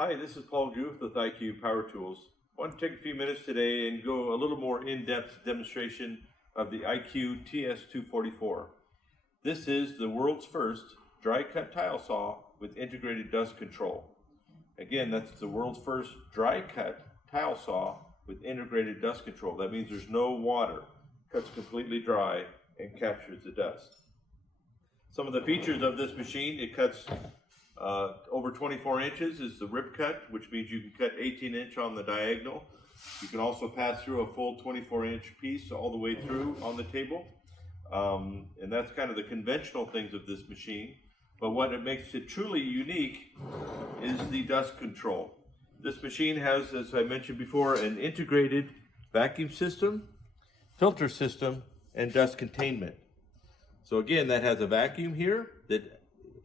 Hi, this is Paul Guth with IQ Power Tools. I want to take a few minutes today and go a little more in-depth demonstration of the IQ TS244. This is the world's first dry cut tile saw with integrated dust control. Again, that's the world's first dry cut tile saw with integrated dust control. That means there's no water. Cuts completely dry and captures the dust. Some of the features of this machine: it cuts over 24 inches is the rip cut, which means you can cut 18-inch on the diagonal. You can also pass through a full 24-inch piece all the way through on the table. And that's kind of the conventional things of this machine. But what it makes it truly unique is the dust control. This machine has, as I mentioned before, an integrated vacuum system, filter system, and dust containment. So again, that has a vacuum here that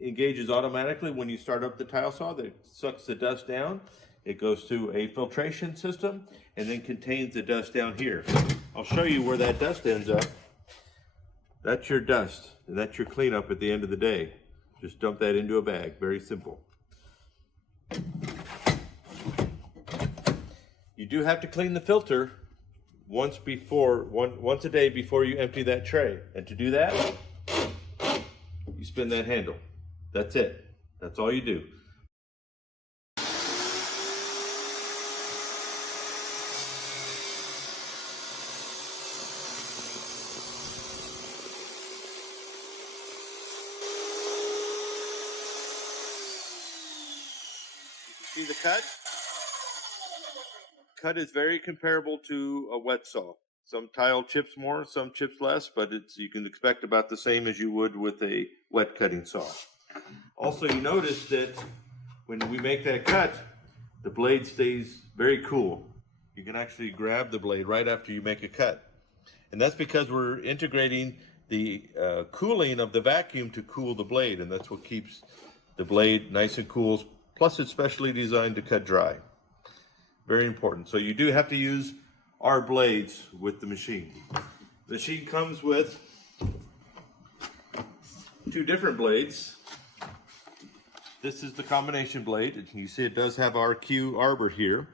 engages automatically when you start up the tile saw, that sucks the dust down. It goes to a filtration system and then contains the dust down here. I'll show you where that dust ends up. That's your dust, and that's your cleanup at the end of the day. Just dump that into a bag, very simple. You do have to clean the filter once a day before you empty that tray. And to do that, you spin that handle. That's it. That's all you do. See the cut? Cut is very comparable to a wet saw. Some tile chips more, some chips less, but you can expect about the same as you would with a wet cutting saw. Also, you notice that when we make that cut, the blade stays very cool. You can actually grab the blade right after you make a cut. And that's because we're integrating the cooling of the vacuum to cool the blade, and that's what keeps the blade nice and cool. Plus, it's specially designed to cut dry. Very important. So you do have to use our blades with the machine. The machine comes with two different blades. This is the combination blade. You see it does have our Q arbor here.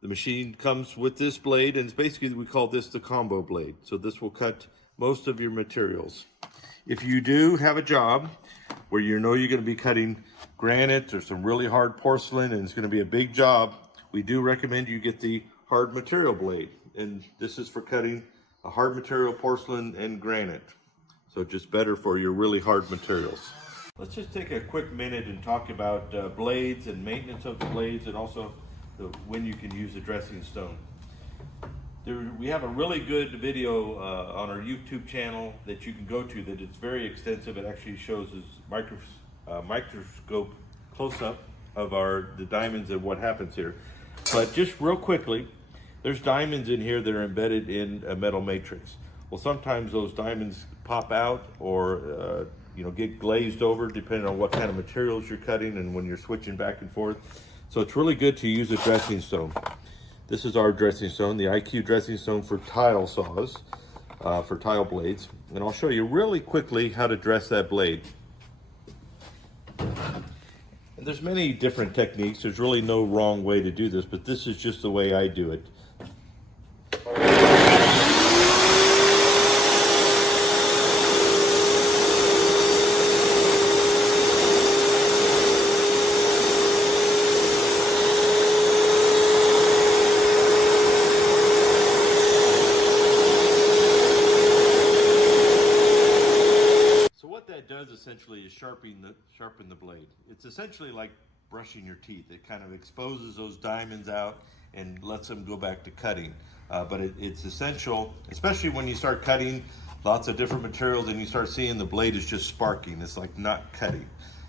The machine comes with this blade, and it's basically, we call this the combo blade. So this will cut most of your materials. If you do have a job where you know you're going to be cutting granite or some really hard porcelain and it's going to be a big job, we do recommend you get the hard material blade. And this is for cutting a hard material porcelain and granite. So just better for your really hard materials. Let's just take a quick minute and talk about blades and maintenance of the blades, and also when you can use a dressing stone. We have a really good video on our YouTube channel that you can go to that it's very extensive. It actually shows this microscope close-up of the diamonds and what happens here. But just real quickly, there's diamonds in here that are embedded in a metal matrix. Well, sometimes those diamonds pop out or get glazed over depending on what kind of materials you're cutting and when you're switching back and forth. So it's really good to use a dressing stone. This is our dressing stone, the IQ dressing stone for tile saws, for tile blades. And I'll show you really quickly how to dress that blade. And there's many different techniques. There's really no wrong way to do this, but this is just the way I do it. Does essentially is sharpen the blade. It's essentially like brushing your teeth. It kind of exposes those diamonds out and lets them go back to cutting. But it's essential, especially when you start cutting lots of different materials and you start seeing the blade is just sparking. It's like not cutting.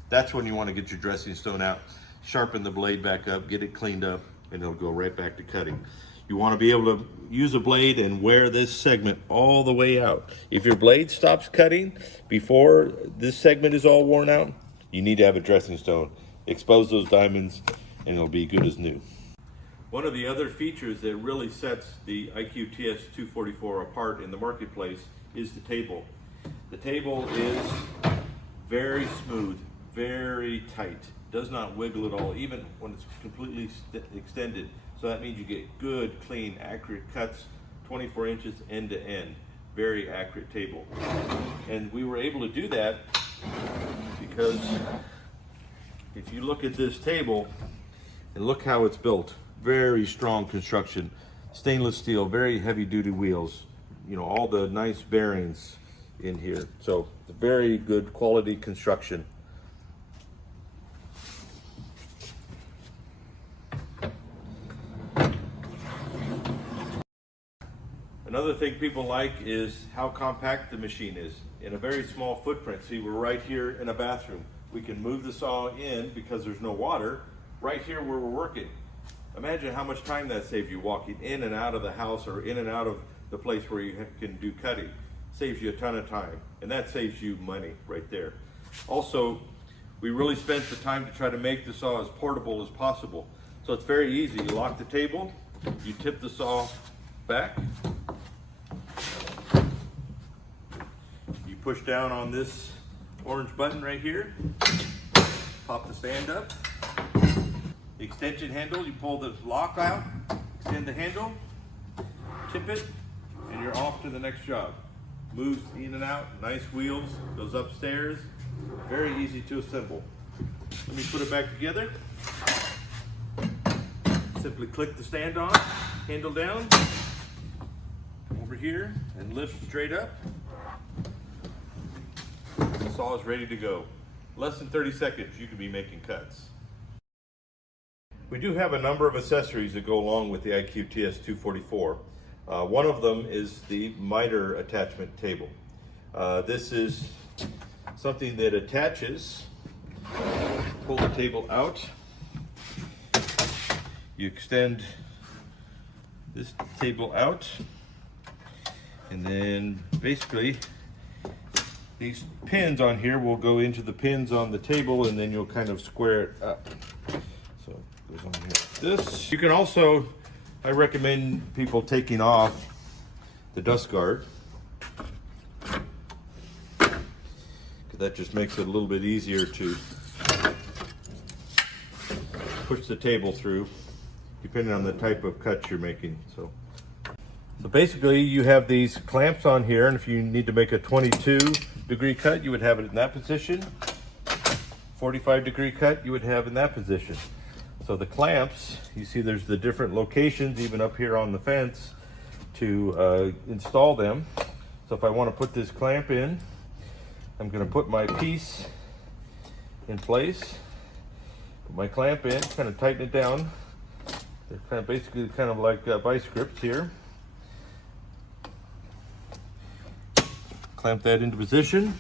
That's when you want to get your dressing stone out, sharpen the blade back up, get it cleaned up, and it'll go right back to cutting. You want to be able to use a blade and wear this segment all the way out. If your blade stops cutting before this segment is all worn out, you need to have a dressing stone. Expose those diamonds and it'll be good as new. One of the other features that really sets the IQ TS244 apart in the marketplace is the table. The table is very smooth, very tight. Does not wiggle at all, even when it's completely extended. So that means you get good, clean, accurate cuts, 24 inches end to end. Very accurate table. And we were able to do that because if you look at this table and look how it's built, very strong construction, stainless steel, very heavy duty wheels, you know, all the nice bearings in here. So very good quality construction. Another thing people like is how compact the machine is in a very small footprint. See, we're right here in a bathroom. We can move the saw in because there's no water right here where we're working. Imagine how much time that saves you walking in and out of the house or in and out of the place where you can do cutting. Saves you a ton of time, and that saves you money right there. Also, we really spent the time to try to make the saw as portable as possible. So it's very easy. You lock the table, you tip the saw back, you push down on this orange button right here, pop the stand up, the extension handle, you pull the lock out, extend the handle, tip it, and you're off to the next job. Moves in and out, nice wheels, goes upstairs, very easy to assemble. Let me put it back together. Simply click the stand on, handle down, over here, and lift straight up. The saw is ready to go. Less than 30 seconds, you can be making cuts. We do have a number of accessories that go along with the IQ TS244. One of them is the miter attachment table. This is something that attaches. Pull the table out. You extend this table out, and then basically these pins on here will go into the pins on the table, and then you'll kind of square it up. So it goes on here like this. You can also, I recommend people taking off the dust guard, because that just makes it a little bit easier to push the table through, depending on the type of cut you're making. So basically you have these clamps on here, and if you need to make a 22-degree cut, you would have it in that position. 45-degree cut, you would have in that position. So the clamps, you see there's the different locations, even up here on the fence, to install them. So if I want to put this clamp in, I'm going to put my piece in place, put my clamp in, kind of tighten it down. They're kind of basically kind of like vice grips here. Clamp that into position.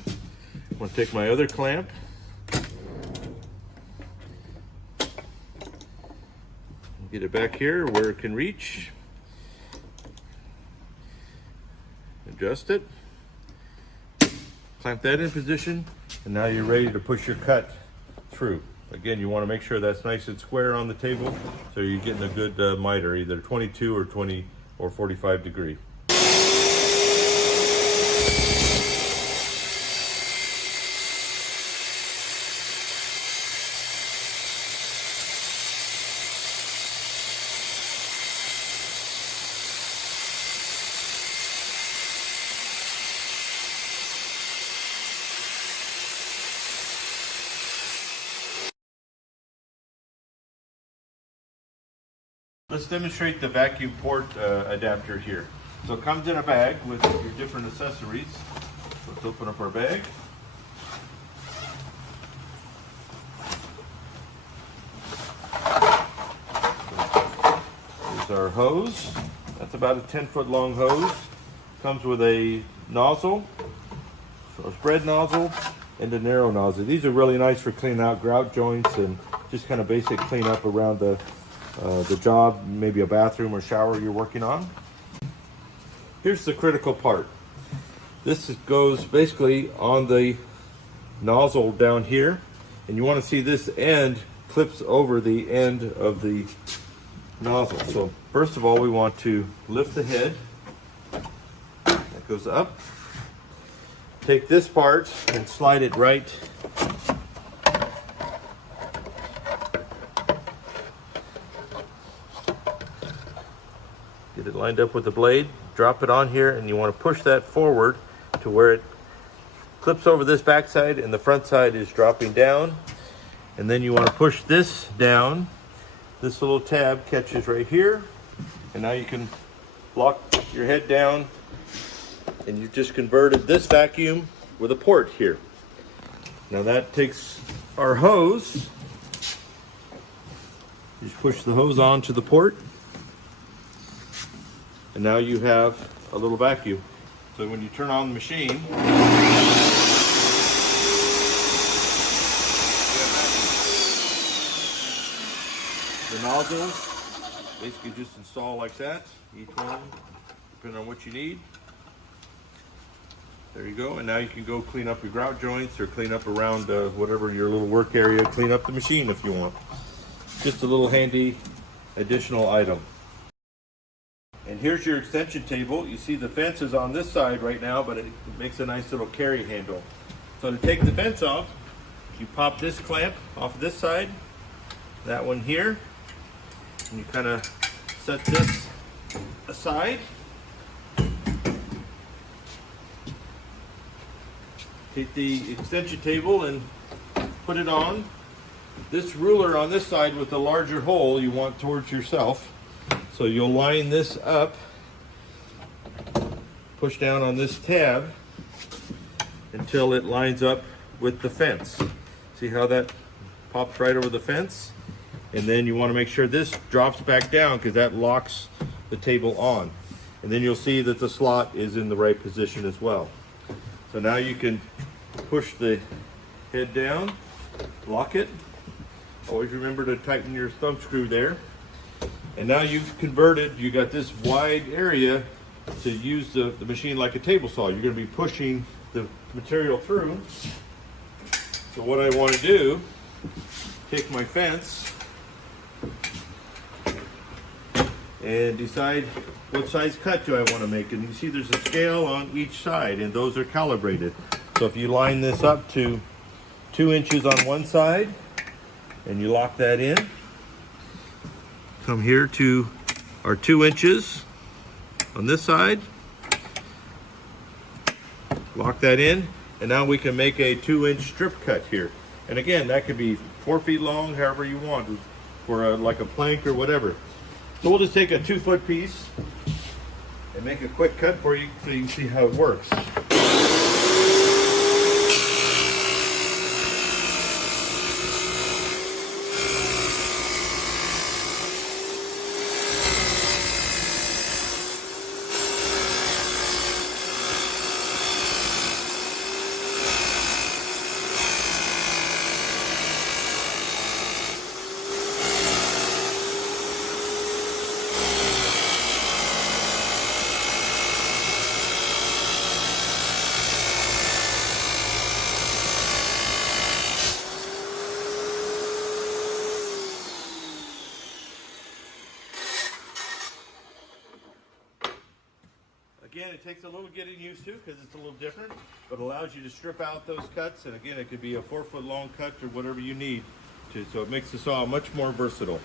I'm going to take my other clamp, get it back here where it can reach, adjust it, clamp that in position, and now you're ready to push your cut through. Again, you want to make sure that's nice and square on the table, so you're getting a good miter, either 22 or 20 or 45 degree. Let's demonstrate the vacuum port adapter here. So it comes in a bag with your different accessories. Let's open up our bag. Here's our hose. That's about a 10-foot long hose. Comes with a nozzle, so a spread nozzle and a narrow nozzle. These are really nice for cleaning out grout joints and just kind of basic cleanup around the job, maybe a bathroom or shower you're working on. Here's the critical part. This goes basically on the nozzle down here, and you want to see this end clips over the end of the nozzle. So first of all, we want to lift the head. That goes up. Take this part and slide it right Get it lined up with the blade, drop it on here, and you want to push that forward to where it clips over this back side and the front side is dropping down. And then you want to push this down. This little tab catches right here, and now you can lock your head down, and you've just converted this vacuum with a port here. Now that takes our hose. You just push the hose onto the port, and now you have a little vacuum. So when you turn on the machine, the nozzles basically just install like that, each one depending on what you need. There you go, and now you can go clean up your grout joints or clean up around whatever your little work area, clean up the machine if you want. Just a little handy additional item. And here's your extension table. You see the fence is on this side right now, but it makes a nice little carry handle. So to take the fence off, you pop this clamp off this side, that one here, and you kind of set this aside. Take the extension table and put it on. This ruler on this side with the larger hole you want towards yourself. So you'll line this up, push down on this tab until it lines up with the fence. See how that pops right over the fence? And then you want to make sure this drops back down because that locks the table on. And then you'll see that the slot is in the right position as well. So now you can push the head down, lock it. Always remember to tighten your thumb screw there. And now you've converted, you got this wide area to use the machine like a table saw. You're going to be pushing the material through. So what I want to do, take my fence and decide what size cut do I want to make. And you see there's a scale on each side and those are calibrated. So if you line this up to 2 inches on one side and you lock that in, come here to our 2 inches on this side, lock that in, and now we can make a 2-inch strip cut here. And again, that could be 4 feet long, however you want, for like a plank or whatever. So we'll just take a 2-foot piece and make a quick cut for you so you can see how it works. Again, it takes a little getting used to because it's a little different, but allows you to strip out those cuts. And again, it could be a 4-foot long cut or whatever you need to, so it makes the saw much more versatile.